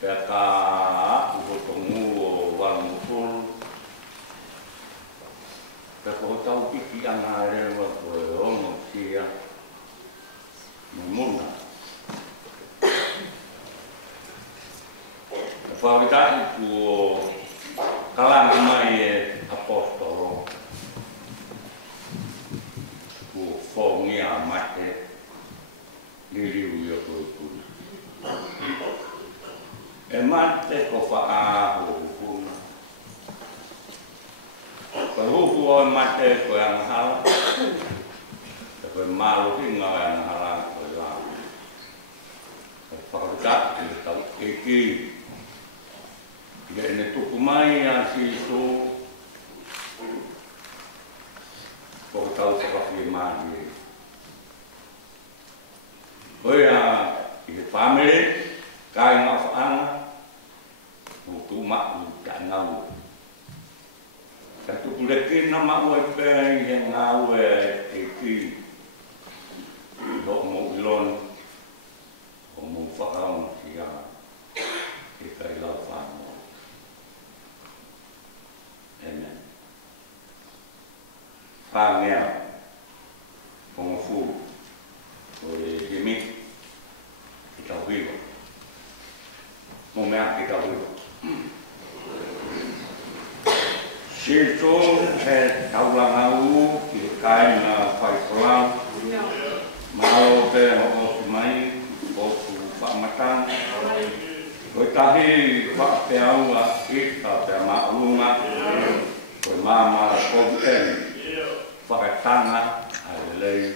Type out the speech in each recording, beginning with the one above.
Peka uhotongu o walmukuru. Peka hotau piki ana rewa koe ongo sia. Mumuna. Whawitai ku o kalanga mai e apostolo. Ku whongia mate. Liriu ia koe kuri. E mate ko whaahu hukuna. Koe huku o e mate koe angahala. Te koe malu hinga o e angahala koe lao. Koe whakakutaki le tau eki. Le ne tuku mai a sisu. Koe tau whakawhi mahi. Koe a i te family. Kai ngā whaanga, utu maku ka ngau. Ka tuku leki na mau e pēra i he ngau e ki. Ho mo ilon, ho mo whakao ki a e kai lau whanua. Amen. Whangea, kongo fu, o e jimi, i tau hiwa. Mo mea ki ka hui. Situ he taulanga u ki kai na whaikolau. Malo te hoko si mai, hoku whamatang. Koe tahi whapeau a ika te maunga. Koe mama koten. Whakatanga a lelei.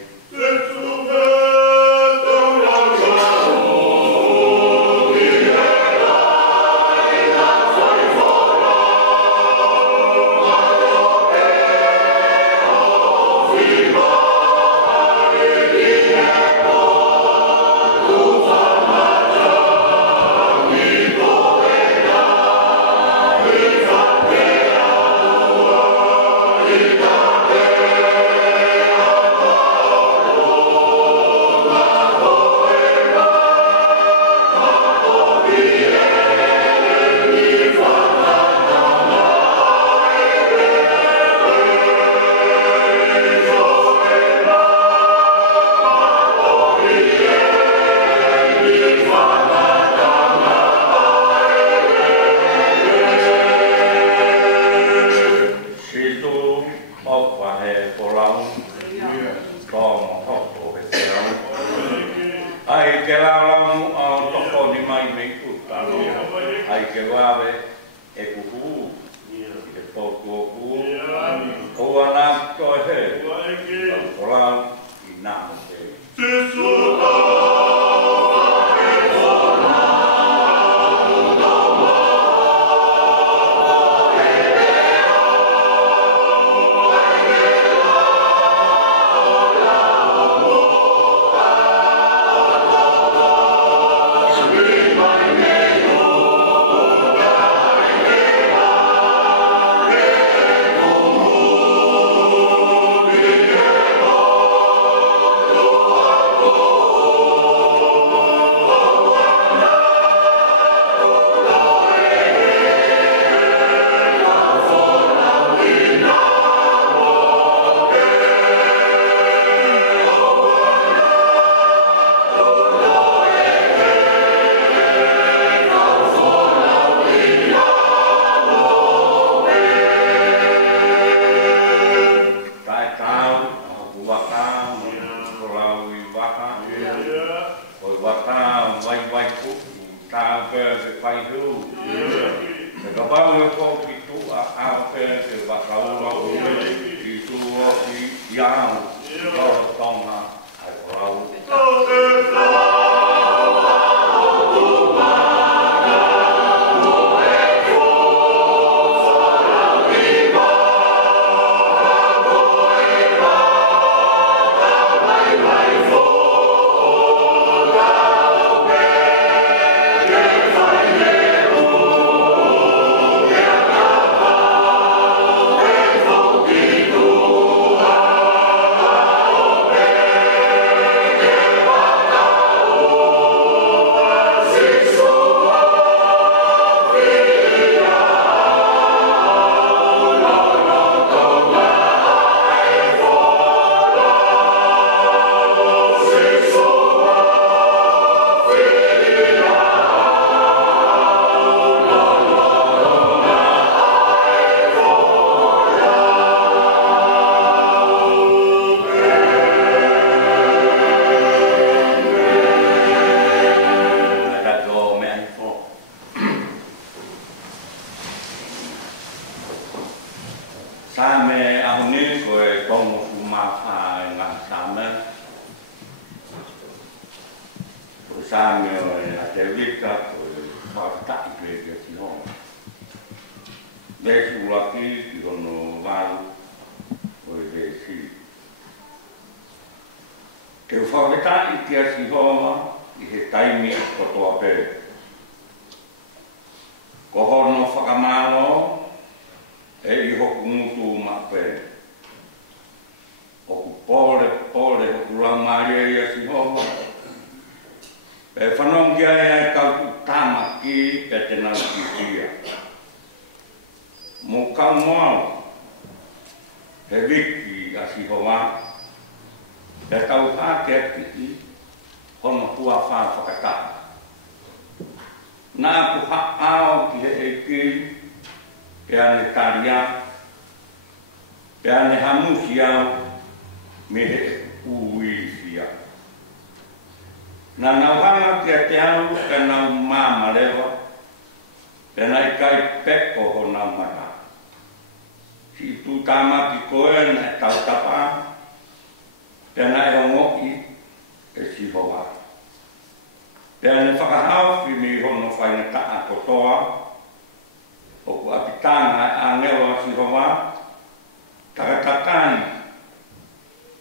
Samuel e a te vita ko e whakataki kre kia si hong. Vesi ulaki ki hono waru o e vesi. Ke whakataki kia si honga i he taimi kotoa pere. Ko hono whakamalo e i hoku ngutu ma pere. Hoku pole hoku raumaria ia si honga. E whanong kia e kau tamaki pe te nau ki kia. Mo kau moau he wiki a si hoa. E tau hake ki hono hua wha whakataka. Nā ku haao ki he e ki pe ane taria, pe ane hamusi au me he ui si au. Nā nauhanga kia te au e nau māma rewa, pe nai kai peko ho nau mara. Si tu tāmaki koe na e tau tapa, pe nai o ngoki e si hoa. Pe ane whakahau ki mi hono whaina taa kotoa, o ku apitanga e angewa si hoa, takatakani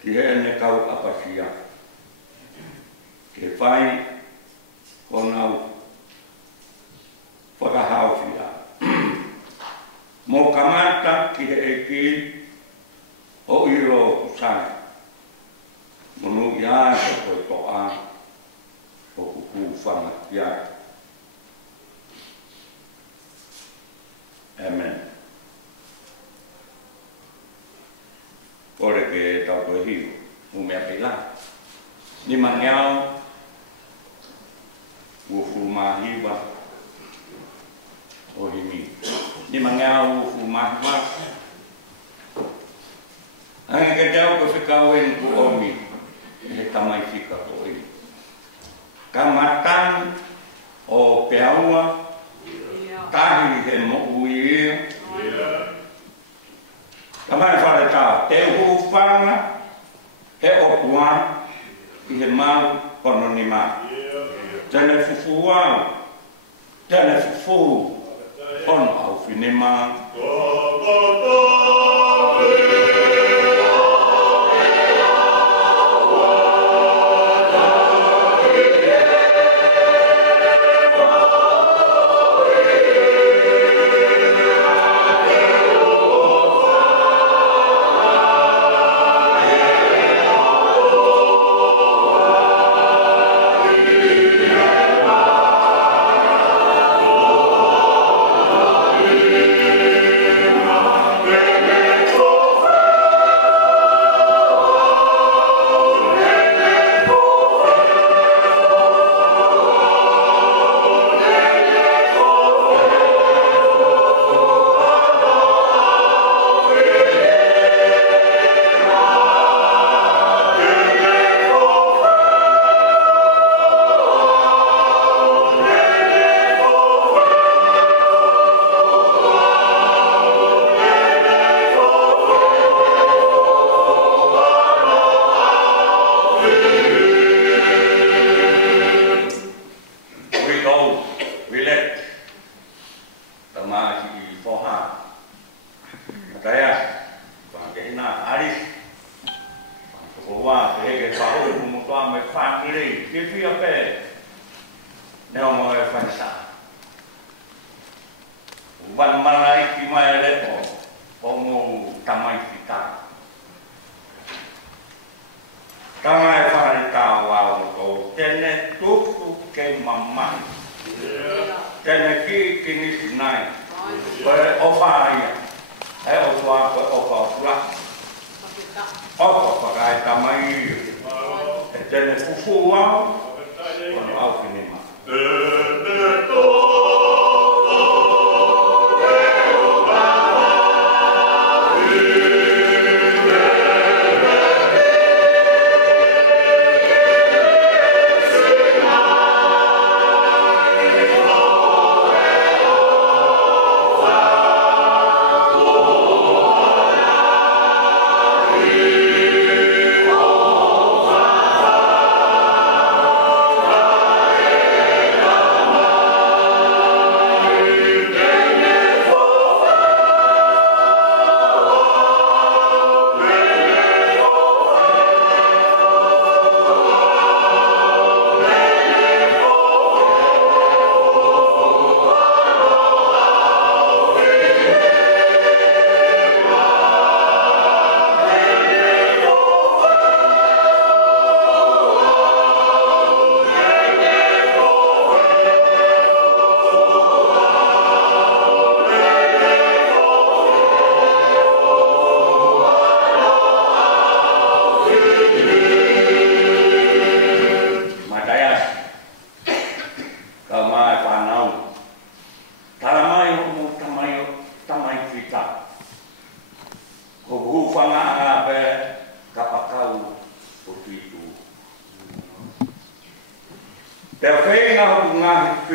ki he ene kau apasia. Ke whai o nau whakahau whia. Mō kamata ki he eki o iro kusai. Monu ia e koe toa o kuku whanga ki ai. Amen. Kore ke tau koe hiu, umea pila. Ni mangiao ufu mahiwa o himi. Ni mangiao ufu mahiwa. Ange ke tau ko whikau en ku omi. He tamai whika o i. Kamatan o peaua. Tahi he mo ui ia. Kamai whare tau. Te uhu whanga. He opua. I he mau kono ni mau. Tēne fufu au. Tēne fufu. Ono au whinema. Oh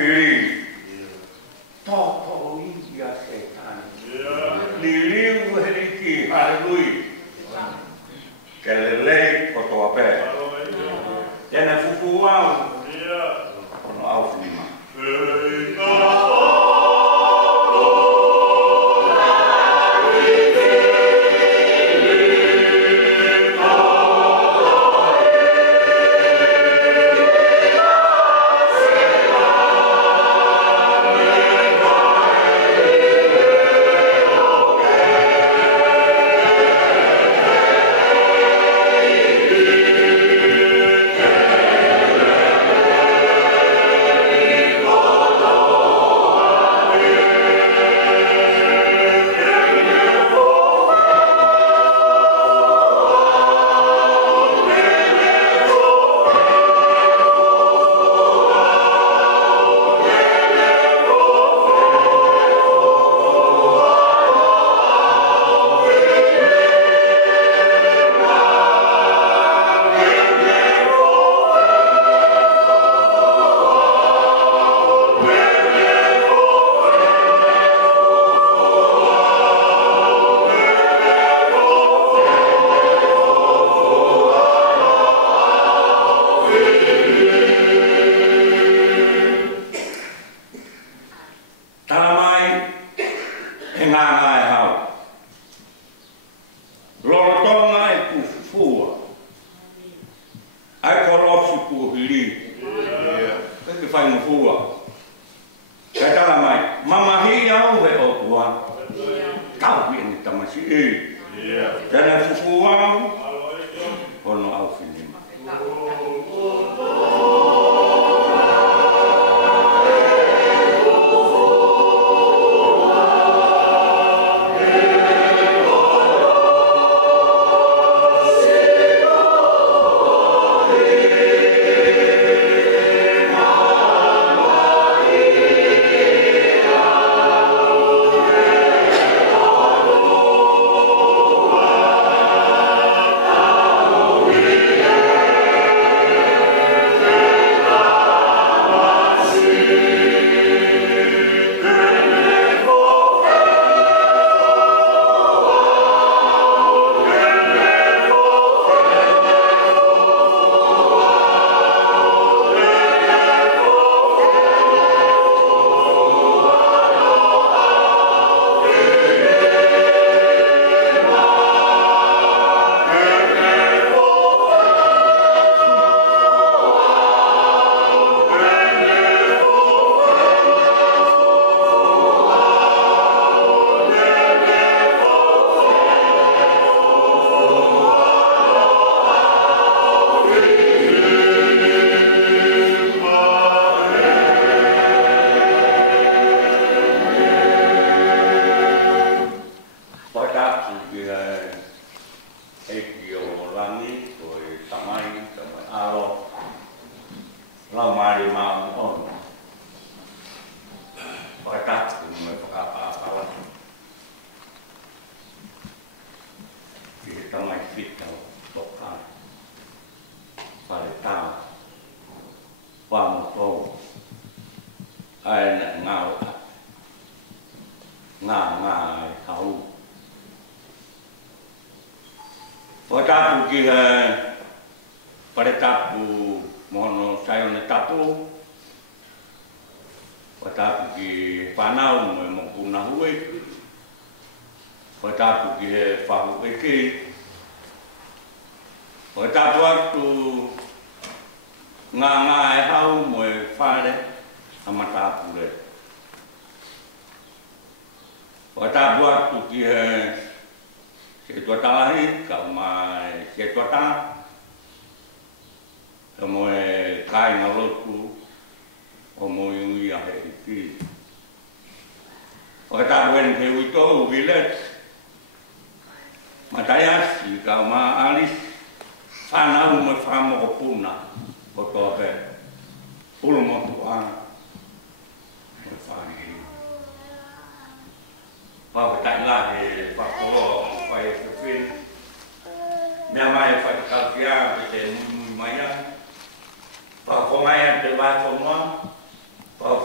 Fili. Toko ia setan. Liliu heriki halui. Kelele koto ape. Tena fufu au. Ono au finima.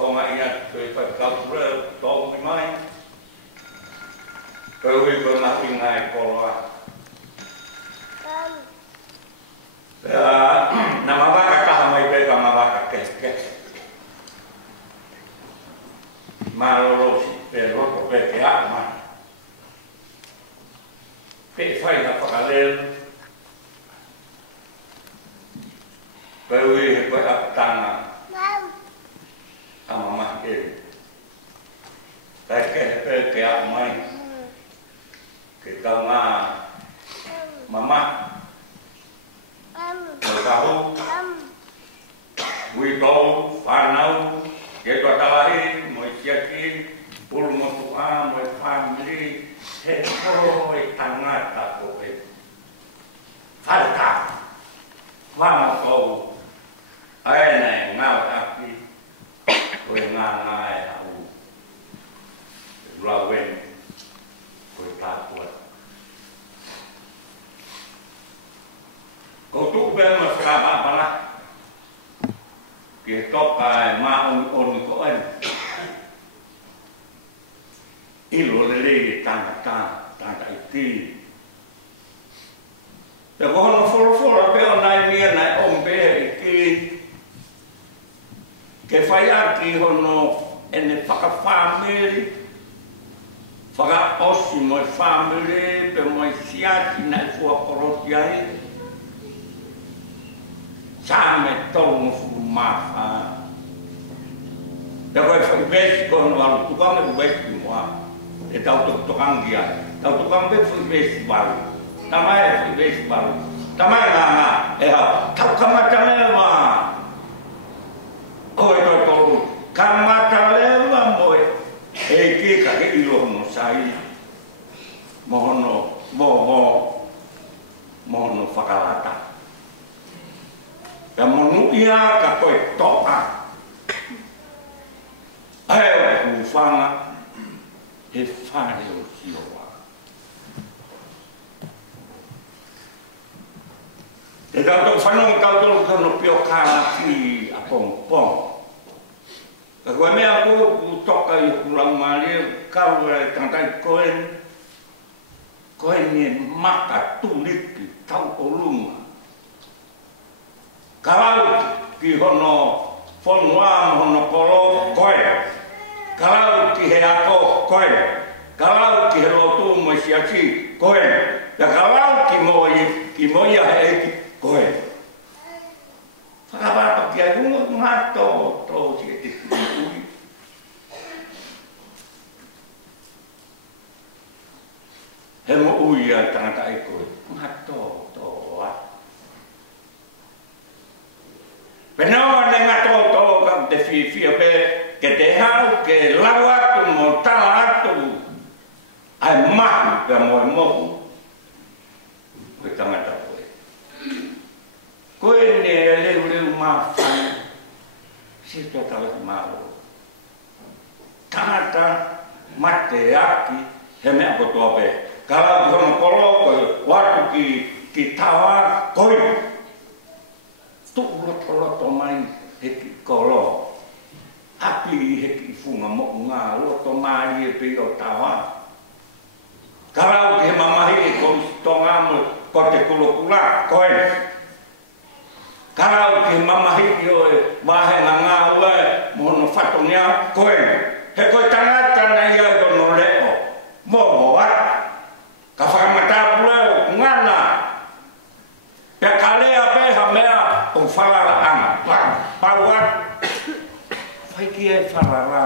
tonga ia te whakapura tōngi mai. Pēui ko nahi ngai koroa. Nā mawaka kaha mai pēka mawaka keske. Mārorosi pē roto pē te āma. Pē whai na whakalelu. Pēui he koe apatanga. Ama mahi e. Tai ke he pē ke āmai. Ke tau ngā mama. Mo kahu. Ui tau, whanau. Ke tua talahi, mo i siaki. Pulu mo tuha, mo i whamiri. He koro e tangata ko e. Whalta. Whama kou. Aenei ngāo taki. Koe ngā e hau. Rawen. Koe tātua. Ko tuku bea ma whakapapala. Ke toka e mā onu ko en. Ilo lele tanga iti. Te kohono whorofora peo nai mia nai ombe iti. Ke whai aki hono ene whakawhamiri. Whakaosi moi whamiri, pe moi siaki nai fuaporosi ai. Sāme tongo fu mawha. Te koe whaibesi kono walu, tukame whaibesi mua. E tau tukangi ai. Tau tukangi whaibesi walu. Tamai whaibesi walu. Tamai ngā e hau. Tau kamata lewa. Koe toi toru. Kamata lewa moe. E kika ke ilo hono sai. Mohono, mohono whakalata. Ka monu ia ka koe toka. Ae o huwhanga. He whare o hioa. Te tautou whanong tautoro kono pio kāna ki a pong. Ka koe mea ku toka i kurang maria. Kau e tangai koe. Koe ni maka tuliki tau o lunga. Kalau ki hono whanua hono koro koe. Kalau ki he ako koe. Kalau ki he lotu mo siaki koe. Ya kalau ki moi a he eki koe. Whakapapa ki ai kungo ngato tō si e te kui. He mo ui a tangata e koe. Ngato tō a. Penoa ne ngato tō ka te whiwhia pe ke te hau ke lau atu mo tala atu ai mahu pe moe mohu koe tangata koe. Koe ne leu mawhai si te tala ki mahu. Tangata mate aki he mea kotoa pe. Kalau kono kolo koe watu ki tawa koe. Loto mai heki kolo. Api heki funga mo ngā loto mai e pe o tawa. Karau ke mamahi e konstonga mo ko te kulokula koe. Karau ke mamahi o e wahenga ngā ue mono whatongia koe. He koe tangata na ia kono leo. Mo moa. Ka whakamata pule o ngana. Pea kalea peha mea o whalala anga. Pauat. Whai ki e whalala.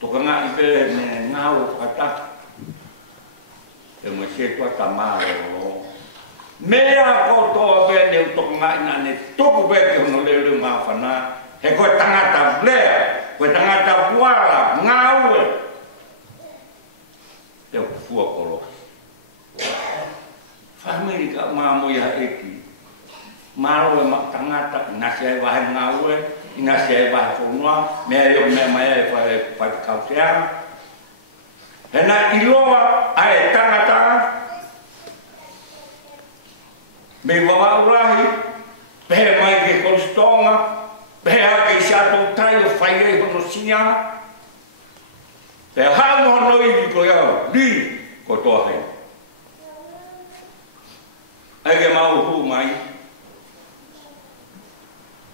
Toka ngā i pere me ngāo whakataki. E mo se tua tamaro. Mea kotoa pere ne utoka ngā ina ne toku pere ke hono leo ngā whana. He koe tangata blea. Koe tangata wala. Ngāue. Te o fua kolo. Whamiri ka māmo ia eki. Maro e mak tangata, inasi ai wahe ngāue, inasi ai wahe whonua, mea eo mea mai e whai kauseang. Hena iloa ai tangata, me wawaurahi, pehe mai ke konstonga, Pea ke sa to tai o fai e hono sia. Pea ha mo no i ko ya, li ko to hai. Ai ke mau hu mai.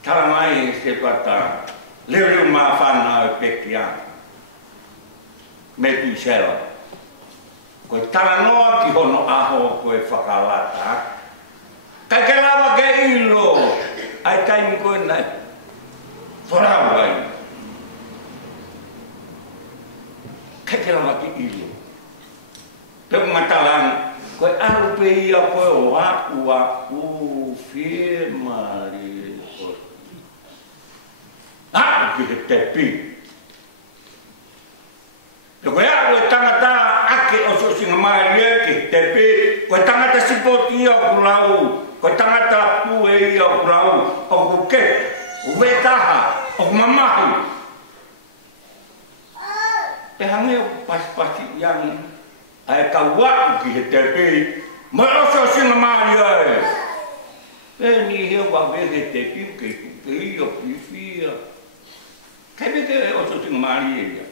Tara mai se pata. Leo ma fana e pekia. Me tu sela. Ko tara noa ki hono aho ko e whakalata. Ka ke lawa ke ilo. Ai kai ko nai. Forawai. Ka ke lawa ke ilo. Pe matalan ko alu pe ia ko o aku firmari. Ah, que te pi. Lo que hago es tangata ake oso singa maria que te pi. Ko tangata sipoti ia kulau, ko tangata pue ia kulau, o ke, o betaha, o mamahi. Te hange pas-pasi yang ai kawa ki te pi. Ma oso singa maria. Ni he wa ve te pi ke io fia. Kai vete o so ting mari ia.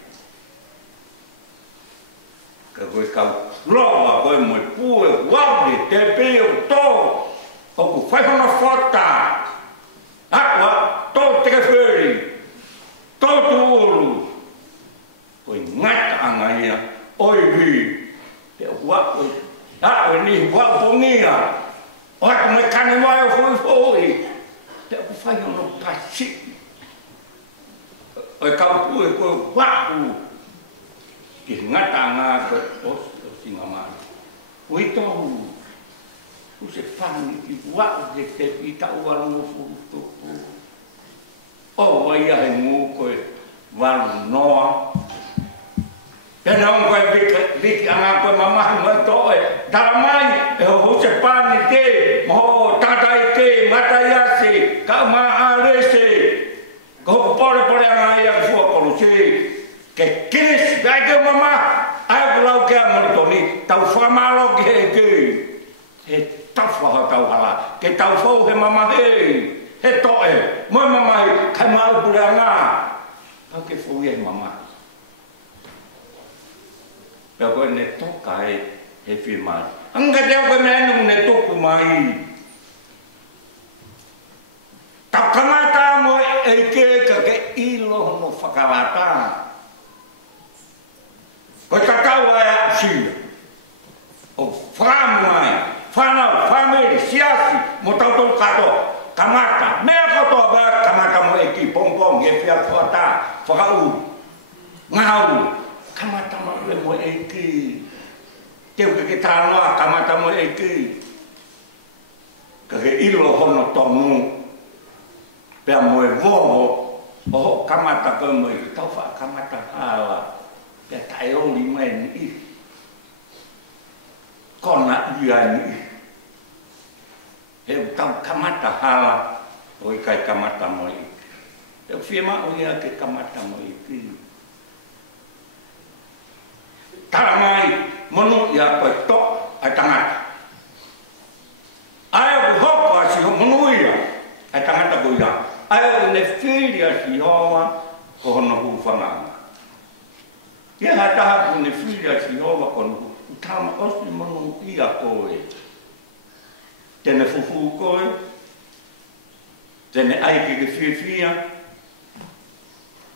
Ka koe kau loa koe moi pue waude te peo tō. O ku whai hona whata. Akwa tō te kawheri. Tō tu uru. Koe ngata anga ia. Oi vi. Te wako. Akwa ni wapongia. O aku me kane mai o fui fui. Te ku whai hona pasi. Oi kau pu e ko waku ki ngata nga ko o singa mai. Oi to u se fani ki waku de te ita o wala no fu. O vai a ngu ko wala noa. Te não vai ver anga ko mama ma to e daramai e ho se pani te mo tata te matayasi ka ma arese. Ko pore anga ia fu ko se que kris vai que mama ai lau que amortoni tau famalo que e tafa tau hala que tau fo he mama he to e mo mama kai mal buranga au que fu e mama pero ko ne toka e filmar anga deu que me ne toku mai takamata mo e ke ilo no whakalata. Ko takau ai si. O whamai, whanau, whameri, siasi, mo tautou kato, kamata. Mea koto ba kamata mo e ki pompong, e pia whata, whakau, ngau. Kamata mo e ki. Teu ke tānoa, kamata mo e ki. Ka ke ilo hono tonu. Pea mo e voho, o kamata ko mo i tau wha kamata hala. Pea tae oli mai ni i. Kona ia ni i. He tau kamata hala, o i kai kamata mo i. Pea whiema o ia ke kamata mo i ki. Tara mai, mono ia koe to a tangata. Ai o hoko a si ho mono ia, a tangata ko ia. Ai ne filia si hoa ko hono hu whanganga. Ia hataha ku ne filia si hoa ko hono hu tama osi mono ia koe. Tene fufu koe, tene aike ke whiwhia,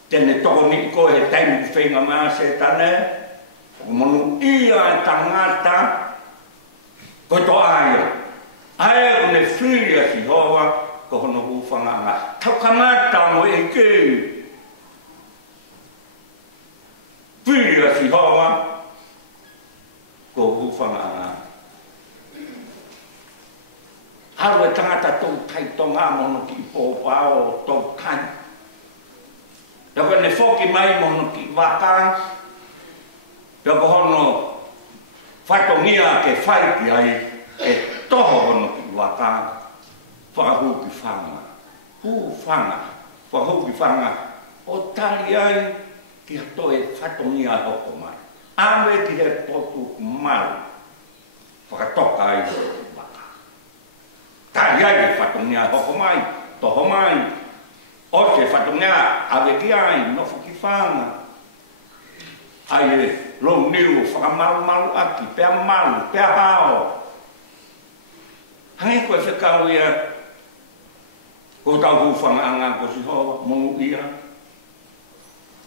tene toko ni koe he taimu ku whenga maa se tane, mono ia tangata ko to aia. Ai ne filia si hoa ko hono hu whanganga. Tau kamata mo e ke. Whiria si hoa ko hu whanganga. Haru e tangata tau tai tonga mono ki pōpao tau kai. Tau ne whoki mai mono ki waka. Tau hono whaitongia ke whaiti ai e toho hono ki waka. Whakahu ki whanga. Hu whanga. Whakahu ki whanga. O tari ai ki hato e whatongia hoko mai. Awe ki he potu maru. Whakatoka ai hoko waka. Tari ai ki whatongia hoko mai. Toho mai. o se fatonga ave ki ai no fuki fanga ai lo niu whakamaru aki pea maru pea hao hangi koe whekau ia ko tau hufanga anga ko si hoa mongu ia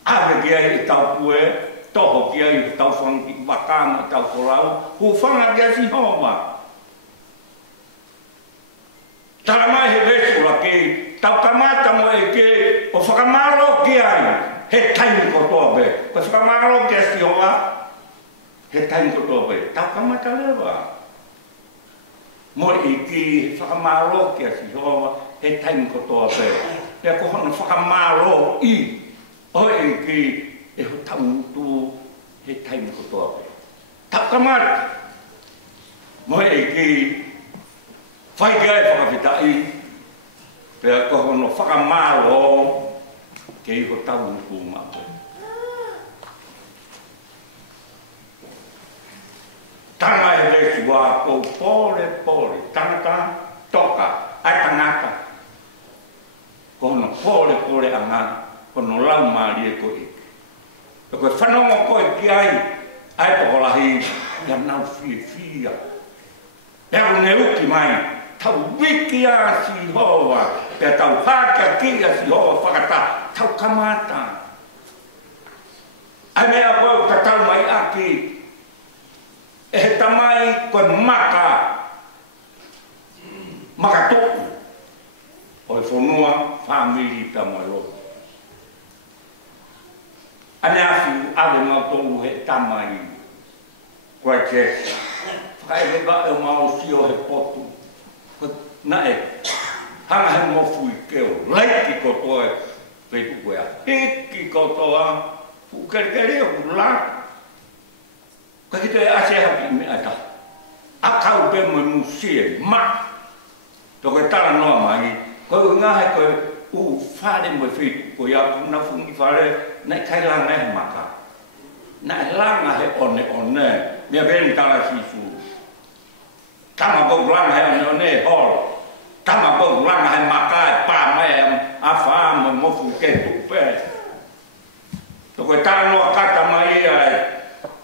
ave ki ai i tau pue toho ki ai tau whangi wakama tau korau hufanga ki ai si hoa taramai he vesula ki tau kamata mo e ke o whakamaro ki ai he taimi ko toa be ko whakamaro ki ai si hoa he taimi ko toa be tau kamata lewa mo e ki whakamaro ki ai si hoa he taimi ko toa be pia ko hana whakamaro i o e ki e ho tamutu he taimi ko toa be tau kamata mo e ki whai gai whakawhitai, pia ko hono whakamaro ke i ho tau nuku mako. Tanga e reki wā kou pōre, tangata, toka, ai tangata. Ko hono pōre anga, hono lau maari e ko ike. E koe whanongo koe ki ai pokolahi, ia nau fia. Pea ne uki mai, tau wiki a si hoa, pea tau haka ki a si hoa whakata, tau kamata. Ai mea koe ka tau mai aki, e he tamai koe maka tuku. O e whanua, whamiri tamai loko. Ane asu, ave mautongu he tamai, koe kesa. Kai he ba e mau si o he potu. Na e, hanga he mofu i keo, leiki kotoa e peitu koea. Hiki kotoa, ukerikeri o kula. Ka kito e ase hapi me ata. Akau pe mo musie, ma. Toko e tala noa mai, koe ngahe koe u whare mo whitu koea, kuna fungi whare, nei kai langa he maka. Nei langa he one, mea veni tala sisu. Tama ko langa he one hol. Tama ko langa he maka pa mai a fa mo mofu ke tu pe. To ko ta no kata mai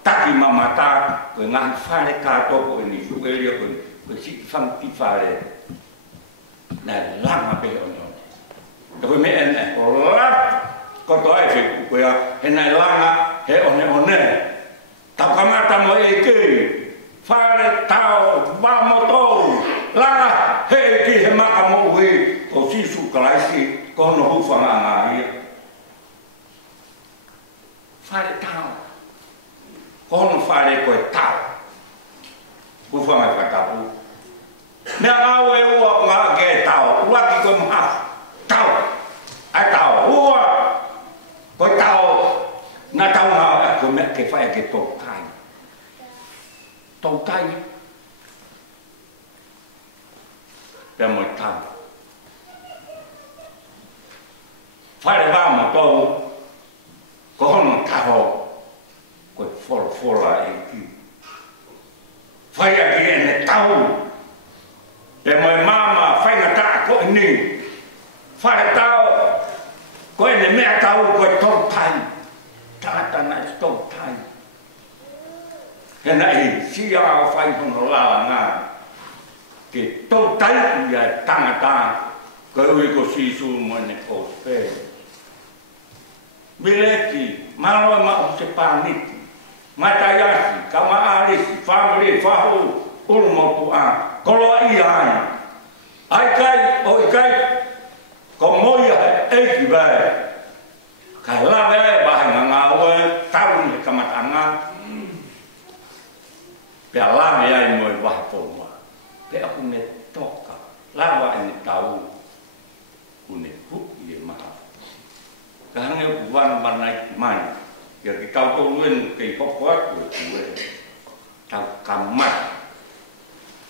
taki mamata ko ngan fare ka to ko ni su ele ko si fam ti fare. Na langa pe ono. To ko me en ko to ai ko ya he na langa he one. Ta kamata mo e ke fare tau vamotou la he ki he maka mo we o sisu kalaisi ko no hu fanga ngai fare tau ko no fare ko tau hu fanga ka tapu me awe o nga ke tau wa ki ko ma tau ai tau o ko tau na tau na ko me ke fa ke to kai tau tai pe mo tam fare va mo to ko no ta ho ko fola e ki fai a ki ne tau pe mo mama fai na ta ko ni fare tau ko ne me tau ko to tai ta na to tai hena e sia fai hono la nga ke to tai ia tangata ko ui ko sisu mo ne ko pe mileti malo ma o se paniti matayasi kama ali family fahu ulmo tu a kolo ia ai kai o kai ko moia e ki ba ka la be ba nga o tau ni kamatanga pea lame ai mo i waha pōma. Pea kune toka, lawa ene tau, kune huki e maha. Ka hange o kuwana manai ki mai, kia ki tau tō luen kei hoko atu e kue, tau kamai,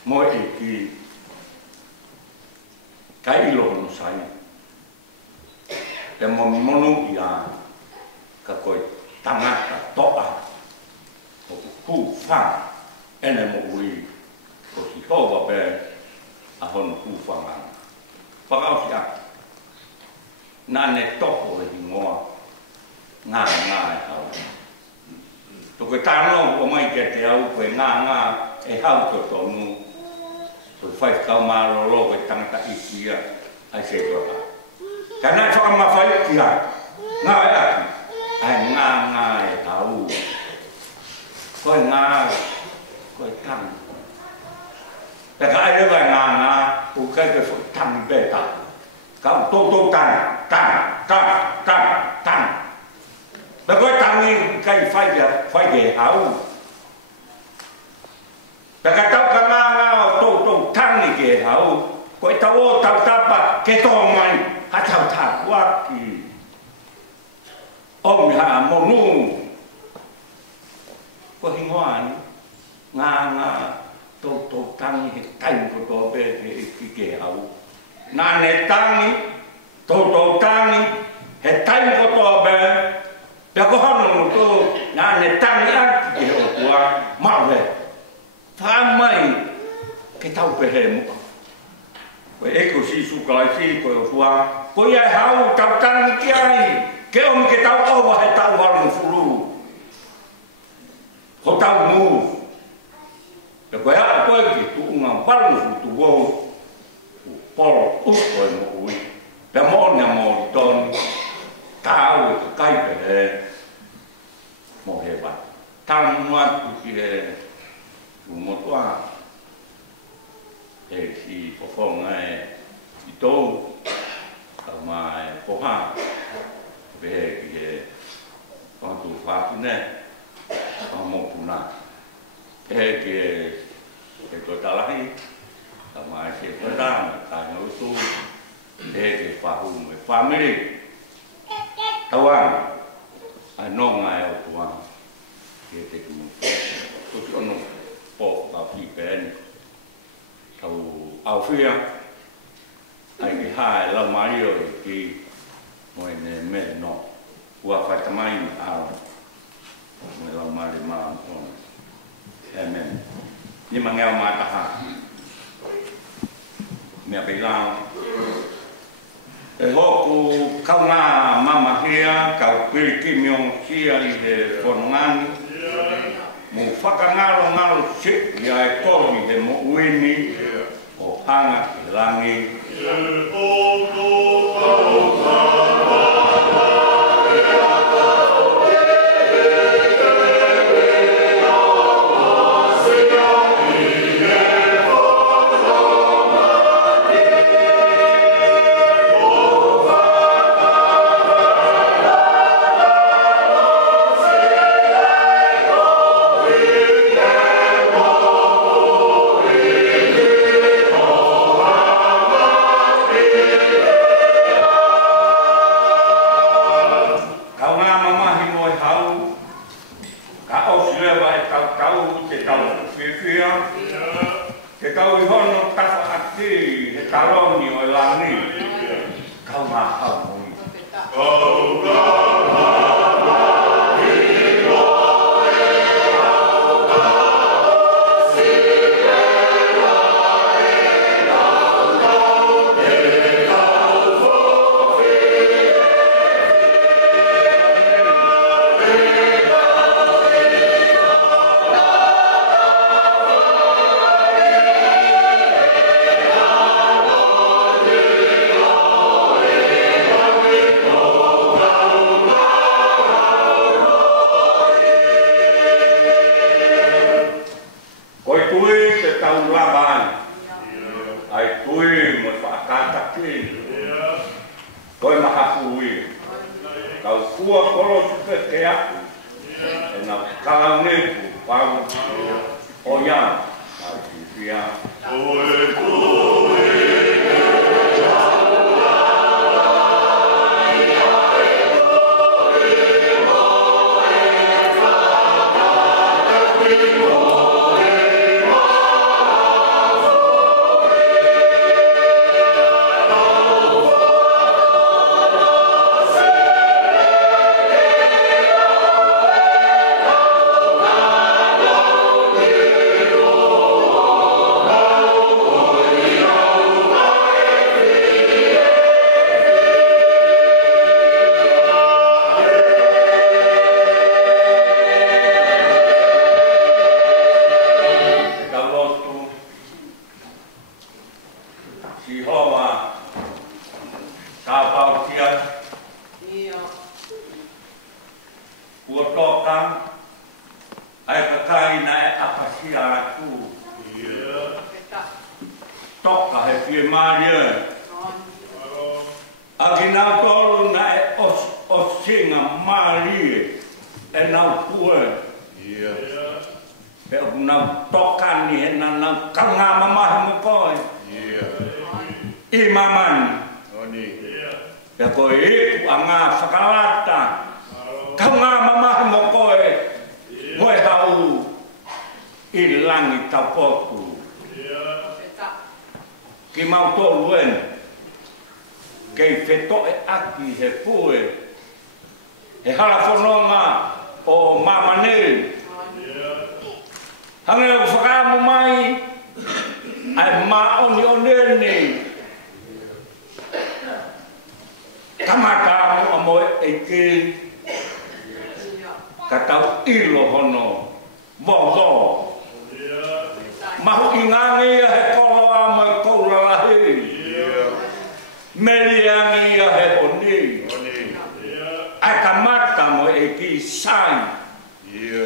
mo e ki kai ilo no sai. Te mo monu i a, ka koe tangata toa, o ku wha, ene mo ui ko si hoa pe a hono ku whanga. Whakao si aki. nane topo e ngoa ngā e hau. Toko tāno o mai ke te au koe ngā e hau to tonu. Koe whai kau maroro koe tangata ikia ai se toa. Ka nai whakamawhai ki hau. Ngā e aki. Ai ngā e hau. Koe koe tangi. Peka ai rewa ngā u kai koe whai tangi beta. Kau tō tang. Ba koe tangi kai whai ke hau. Peka tau ka ngā o tō tangi ke hau. Koe tau o tau tapa ke tō mai. Ha tau tā kuaki. O mi haa monu. Ko hingoa ni. Ngā tō tangi he taim ko tō pe ke ke hau. Nane tangi, tō tangi, he taim ko tō pe. Pea ko hano no tō nane tangi aki ke o kua mawe. Wha mai ke tau pe he mua. Koe eko si sukai si koe o kua. Koe ai hau tau tangi ki ai. Ke omi ke tau awa he tau waru furu. Ko tau mu. E koe a koe ki tu unga waru futu wau. Polo uko e mo ui. Pea mo'onia mo i tonu. Tau e ka kaipe he. Mo he wa. Tau nuatu ki he. Umotua. E si fofonga e. I tou. Au ma e poha. Behe ki he whantu whātune, whamopuna. Behe ki he tō talahi, ka mai se whatama, ka ngautu, behe ki whahu me whamiri. Tawang, ai nonga e o tuang, ki te kumu. Tuti ono po ka whipeni, tau awhia, ai ki hae lau mario e ki mo ne me no ua fa tamai a me la mari ma on amen ni mangel ma ta ha me apela e hoku kauna mama hia ka piriki mion hia i de fonman mo ngalo chip ya e komi de mo uini o hanga langi Ua tokang, ai kakai na e apasia aku. Toka he pie maria. Agina tolu na e osinga maria. E nau pue. Pe o nau tokani he na nau kanga mamahi mo koe. I mamani. Pe koe iku a ngā whakalata. Kanga mamahi mo koe. Moe hau i langi taupoku. Ki mau tolu enu. Kei whetoe aki he pue. He harafononga o mamanei. Hange o whakaamu mai. Ai maoni o nene. Kamata mo moe e ki. Katau ilo hono. Mogo. Mahu ingangi he koloa mai koulalahi. Meliangi he oni. Ai kamata mo e ki sai.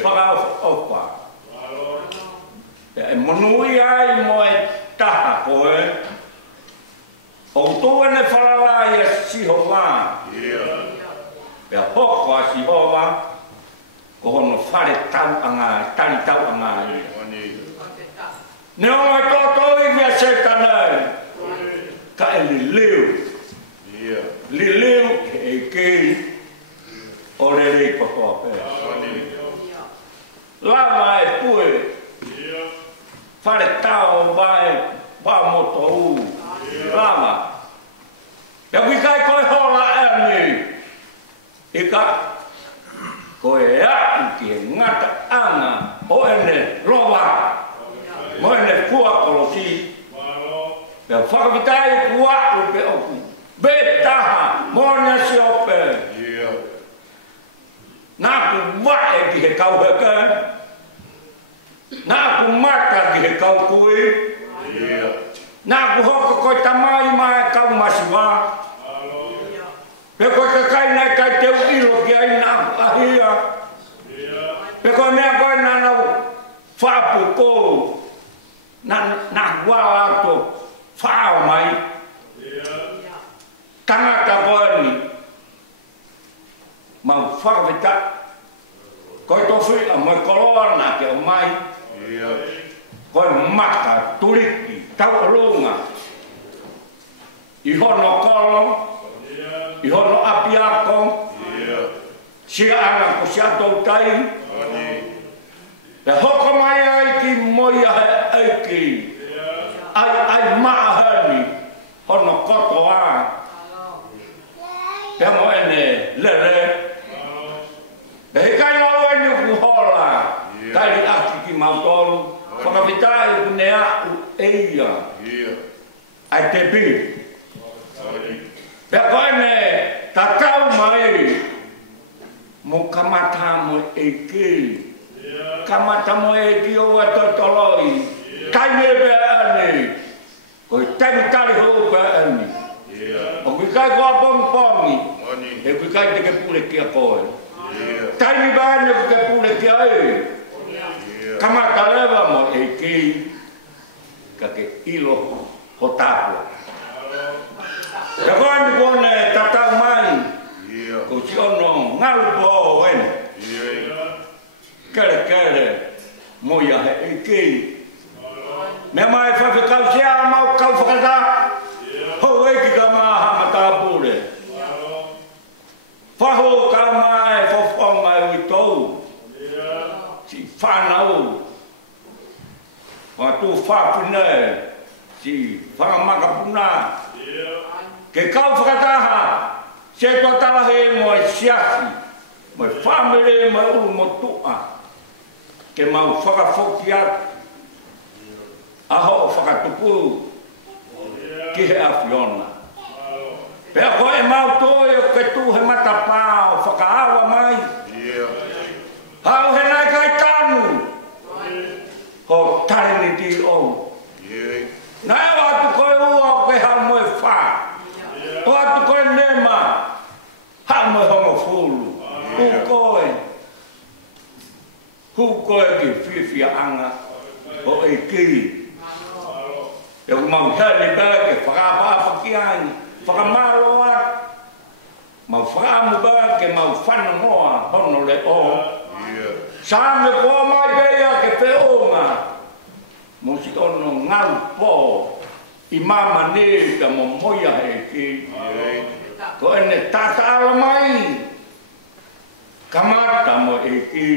Whakao opa. E monui ai mo e taha koe. O tōene whalalai e sihowa. E hoko a sihowa. Ko hono whare tau anga, tari tau anga i. Ne o mai tōtoi via setanai. Ka e li leu. Li leu e kei. O re rei pakoa pēr. Lava e pue. Whare tau vai wa moto u. Lava. Ia kui kai koe hola e ni. Ika. Koe ea ki e ngata anga o ene rowa. Mo ene kua kolosi. Ia whakavitai kua upe oku. Be taha. Mo nasi ope. Nāku wae ki he kau heke. Nāku mata ki he kau kui. Nāku hoko koe tamai mai kau masiwa. Pe koe kakai nei kai teu ilo ki ai nāku ahia. Pe koe mea koe nanau whapu kou. Nāku wala ato whao mai. Tangata koe ni. Mau whakaweta. Koe tofi a moi koloa nā ke o mai. Koe maka, turiki, tau runga. I hono kolo. I hono apiako. Sia anga ko sia tau tai. E hoko mai ai ki moia he eiki. Ai maa heni. Hono kotoa. Te mo ene lere. E kai lau enu ku hola. Kai li aki ki mautolu. Whakapitai ku nea u eia. Ai te pi. Pea koe ne tatau mai. Mo kamata mo eki. Kamata mo eki o a totoloi. Kai me pe ani. Koe tari tari hou pe ani. O kui kai kua pongpongi. E kui kai te ke pule kia koe. Taini bāne ku ke pule kia e. Kamata lewa mo e ki. Ka ke ilo ho tāpua. Ka koe ni kone tatau mai. Ko si ono ngaru po o ene. Kere kere. Mo ia he e ki. Me mai whawhikau sea mau kau whakata. Ho eki ka maha matapure. Whaho ka mai whawhong mai ui tau. Si whanau. Watu whapune. Si whangamakapuna. Ke kau whakataha. Se tua talahe mo e siasi. Mo e whamere mo e uru mo tua. Ke mau whakafoki atu. Aho o whakatupu. Ki he a Fiona. Pea koe mau toi o ke tu he matapā o whakaawa mai. Hau he nai kai tanu. Ho tarini ti o. Nai o atu koe ua o ke hau moe wha. O atu koe nema. Hau moe hongo Huko e ki whiwhia anga o e ki. E o mauhele bea ke whakapapa ki ani, whakamalo at. Mau whakamu bea ke mau whanangoa hono le o. Sāme kua mai bea ke whionga. Mosi ono ngau po. I mama ne ka mo moia he ki. Ko ene tata ala mai. Kamata mo e ki.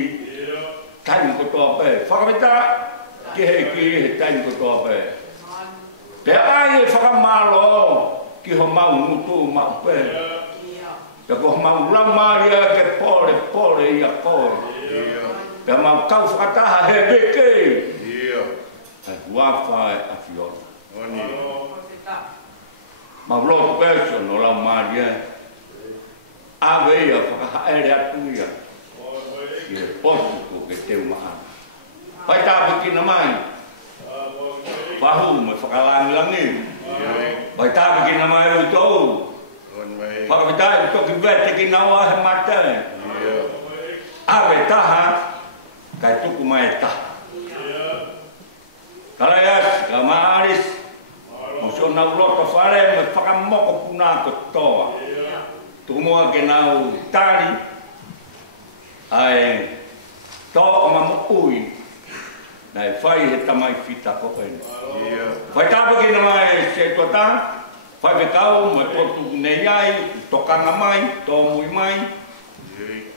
Taim ko toa pe. Whakaweta ki he ki he taim ko toa pe. Te ai e whakamalo ki ho mau mutu mau pe. Te ko mau ramaria ke pole i a koe. Te mau kau whakataha he beke. Ai wawha e a fiona. Mau lo person o lau maria. Awe ia whakahaere atu ia. Ki he posuko ke teu maa. Pai tāpe kina mai. Wahu me whakalangi. Pai tāpe kina mai o tau. Whakawitai toki vete ki naua he matai. Awe taha. Kai tuku mai taha. Karayas, ka maaris. Moso nau loto whare me whakamoko puna ko toa. Tukumua ke nau tari. Ai toa mamu ui. Nai whai he tamai whita ko enu. Whai tāpa ki na mai se tuata. Whai me kau me potu nei ai. Tokanga mai, tō mui mai.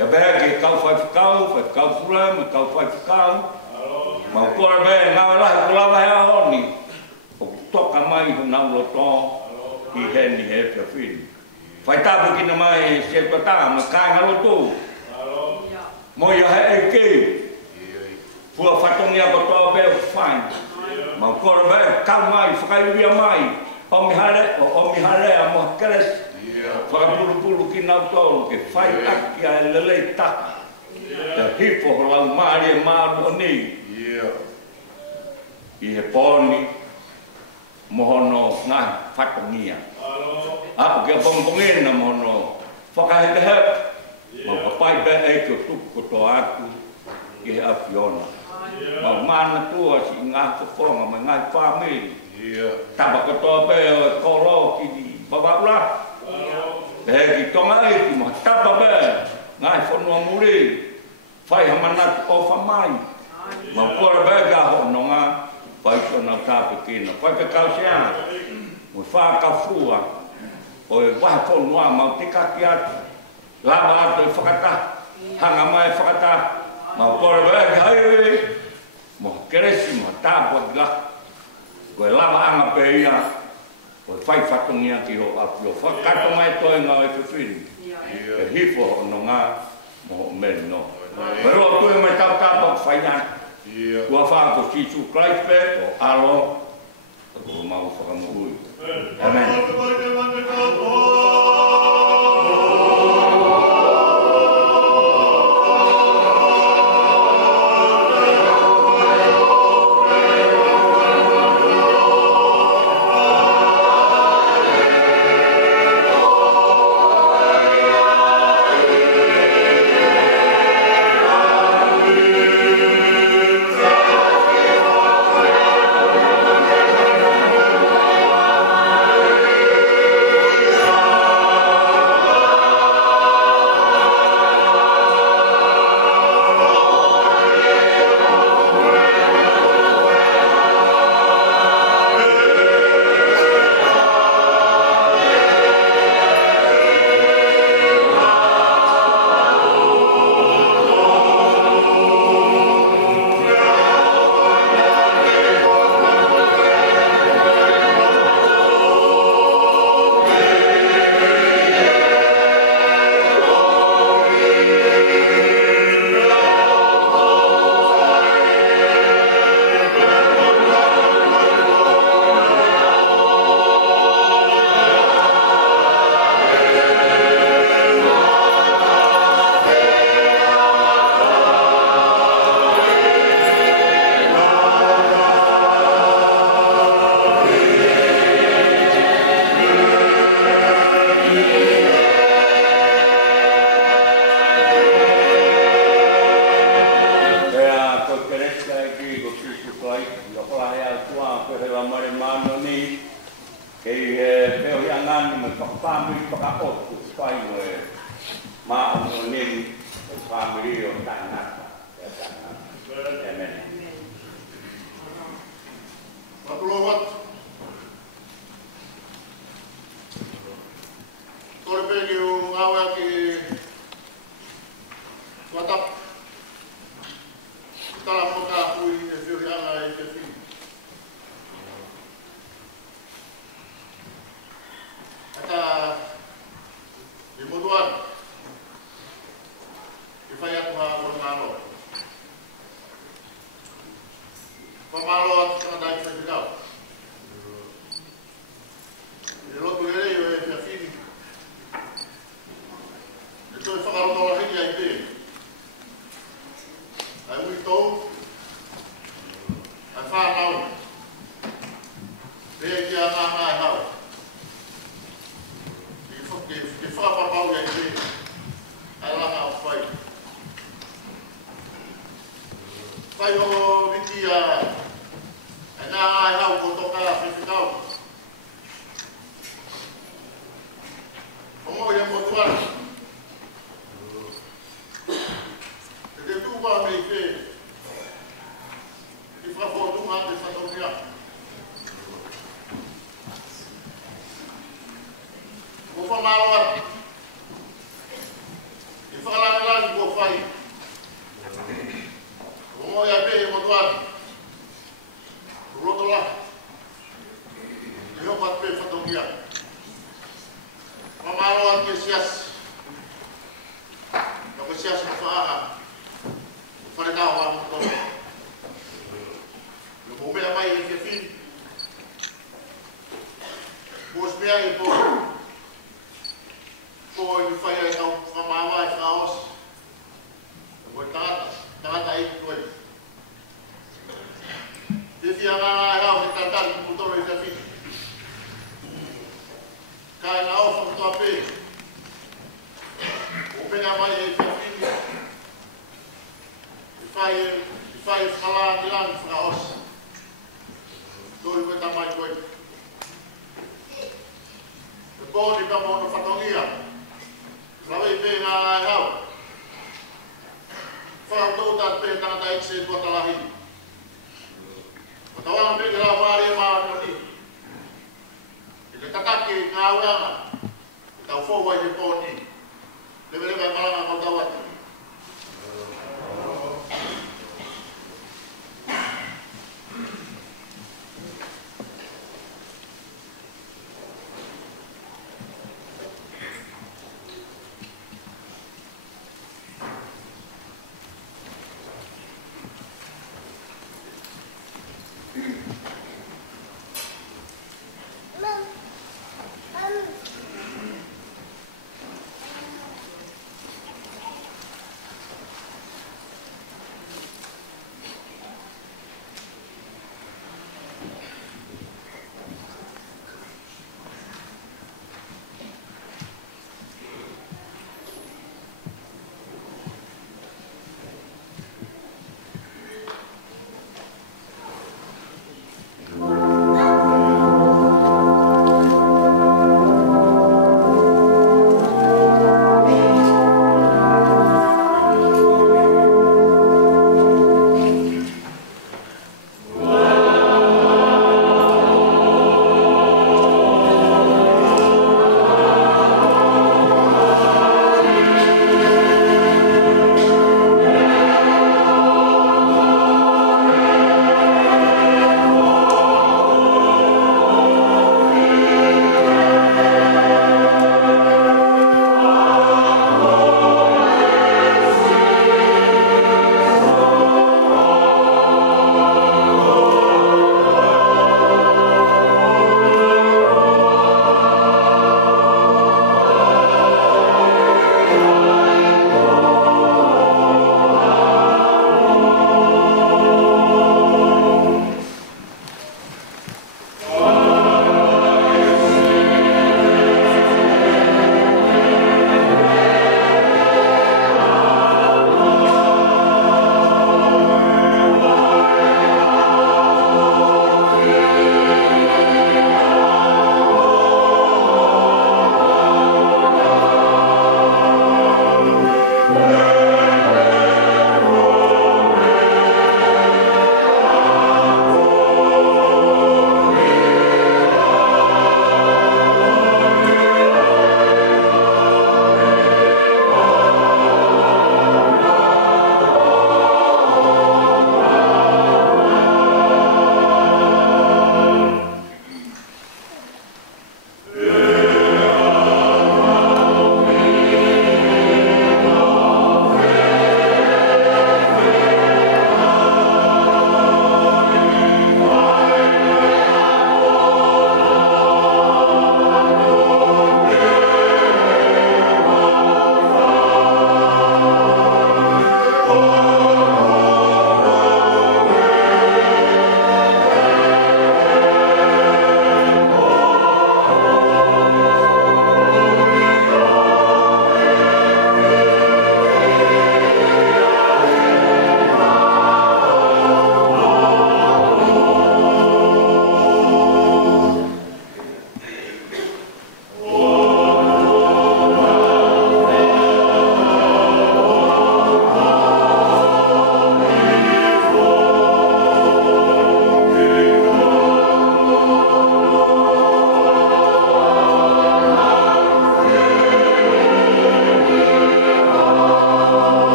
Ka beha ke kau whai kau pula, me kau whai whikau. Mau kora bea ngā lahi kulawa hea honi. O toka mai ho nau loto ki heni he whiawhiri. Whai tāpu kina mai se tuata me kāinga loto. Moi a he e kei. Pua whatongia ko toa bea whain. Mau kora bea kau mai, whakaiuia mai. Omi hare a moha keres. Whakapulu ki nau tolu ke whai aki a e lelei taka. Te hifo ho lau maari e maru o nei. I he pōni mohono ngā whatongia. Apo kia pongpongena mohono whakahete hep. Mau papai bea e ki o tuku ko toa aku ki he awhiona. Mau mana tua si ngā whawhonga mai ngā whamiri. Tapa ko toa bea o e koro ki di babaula. He ki tonga e ki maha tapa bea ngā whanua muri. Whai hamanatu o whamai. Mau kora bea ka hononga. Whai sona tāpe kina. Whai ka kau sea. Mui whakawhua. O e waha whanua mau tika ki atu. Lava atu e whakata. Hanga mai whakata. Mau kora bea ka haere. Moha keresi moha tāpua ki laka. Ko e lava anga pe ia. Ko e whai whatongia ki ho apio. Whakato mai toi ngā e whiwhiri. E hifo hononga. Moho meri no. Pero tu e mai tau tāpua whaiana. Kua whāko Jisu Christ pe o alo. Ko mau whakamuhui. Amen. whakarotorahi ai te. Ai ui tau, ai whanau. Rea ki a ngā ngai hau. Ki whakapapau ai te. Ai langa o whai. Whai o wiki a ai ngā ngai hau ko toka a whiwhikau. Omo ia mo tuara. Te tūwa mei te. Ki whakapōtunga te whatoria. Ko whamaroa. I whakalangalani ko whai. Omo ia pehe mo tuara. Rotola. I hopa te whatoria. Whamaroa ke sias. Ko sias na whaaha. Whanekau wa mo tō. Mo mea mai e ke whini. Mos mea i po. Po i whai ai tau whamawa e whaos. Mo i tangata e koe. Te whia ngā ngā e hao te tatari mo toro i te whini. Ka e ngā o whakatua pē. O mea mai e ke whini. I whai whala ki langi whakaos. Toi koe tamai koe. Te pōni ka mono whatongia. Rawei pē ngā ngā e hau. Whakatau tat pē tangata ikse tuatalahi. Watawanga pē ke lau wāre e maa no ni. I te tatake ngā uranga. I tau whauwai te pōni